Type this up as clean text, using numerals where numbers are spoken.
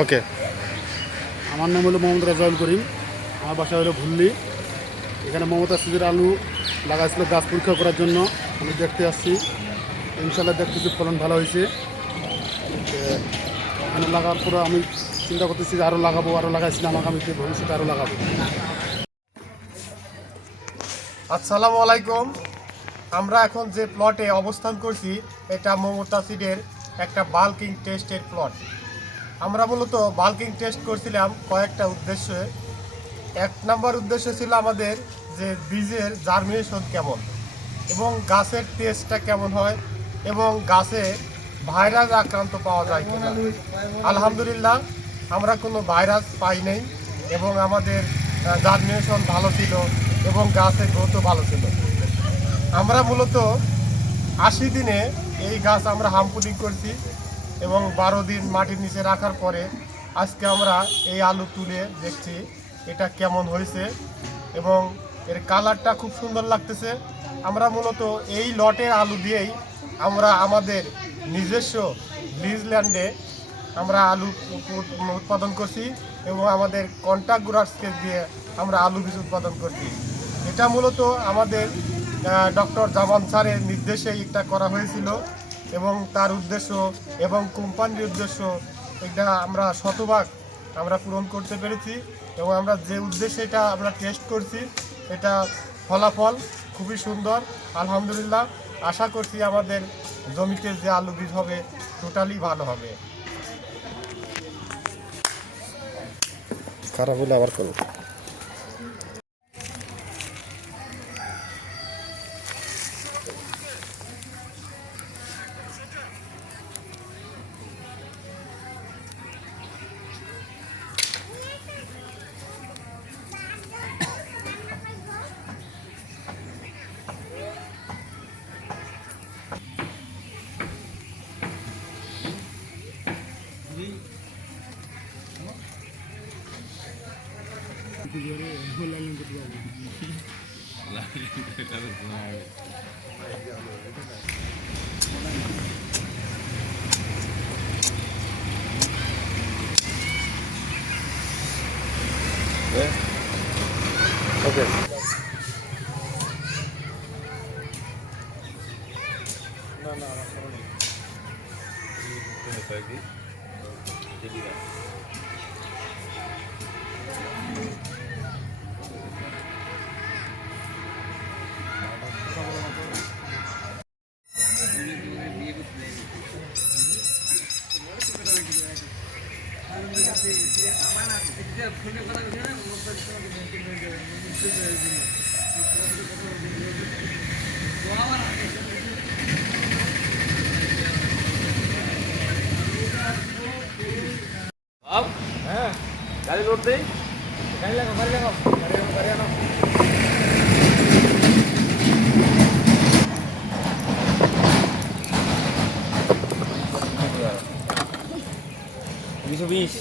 ওকে। আমার নাম হলো মোহাম্মদ রাজাউল করিম, আমার বাসা হলো ভুল্লি। এখানে মমতা সিজের আলু লাগাইছিল গাছ পরীক্ষা করার জন্য, আমি দেখতে আসছি। ইনশাল্লাহ দেখতেছি ফলন ভালো হয়েছে। এখানে লাগার পরে আমি চিন্তা করতেছি যে আরও লাগাবো, আরও লাগাইছিলাম, আগামীতে ভবিষ্যতে আরও লাগাবো। আসসালামু আলাইকুম। আমরা এখন যে প্লটে অবস্থান করছি এটা মমতা সিডের একটা বাল্কিং টেস্টের প্লট। আমরা মূলত বাল্কিং টেস্ট করছিলাম কয়েকটা উদ্দেশ্যে। এক নম্বর উদ্দেশ্য ছিল আমাদের যে বীজের জার্মিনেশন কেমন এবং গাছের টেস্টটা কেমন হয় এবং গাছে ভাইরাস আক্রান্ত পাওয়া যায় কিনা। আলহামদুলিল্লাহ আমরা কোনো ভাইরাস পাই নাই এবং আমাদের জার্মিনেশন ভালো ছিল এবং গাছের গ্রোথও ভালো ছিল। আমরা মূলত 80 দিনে এই গাছ আমরা হামপুডিং করছি এবং 12 দিন মাটির নিচে রাখার পরে আজকে আমরা এই আলু তুলে দেখছি এটা কেমন হয়েছে এবং এর কালারটা খুব সুন্দর লাগতেছে। আমরা মূলত এই লটের আলু দিয়েই আমরা আমাদের নিজস্ব লিজল্যান্ডে আমরা আলু উৎপাদন করছি এবং আমাদের কন্ট্রাক্ট গ্রোয়ার্সকে দিয়ে আমরা আলু বীজ উৎপাদন করছি। এটা মূলত আমাদের ডক্টর জামান স্যারের নির্দেশে এটা করা হয়েছিল এবং তার উদ্দেশ্য এবং কোম্পানির উদ্দেশ্য এটা আমরা শতভাগ আমরা পূরণ করতে পেরেছি এবং আমরা যে উদ্দেশ্যে এটা আমরা টেস্ট করছি এটা ফলাফল খুবই সুন্দর। আলহামদুলিল্লাহ আশা করছি আমাদের জমিতে যে আলু বীজ হবে টোটালি ভালো হবে। খারাপ হলে আবার করো। ওকে। হ্যাঁ গাড়ি লোড দেই, গাড়ি লাগাও, গাড়ি লাগাও, গাড়ি আনো, গাড়ি আনো। 220।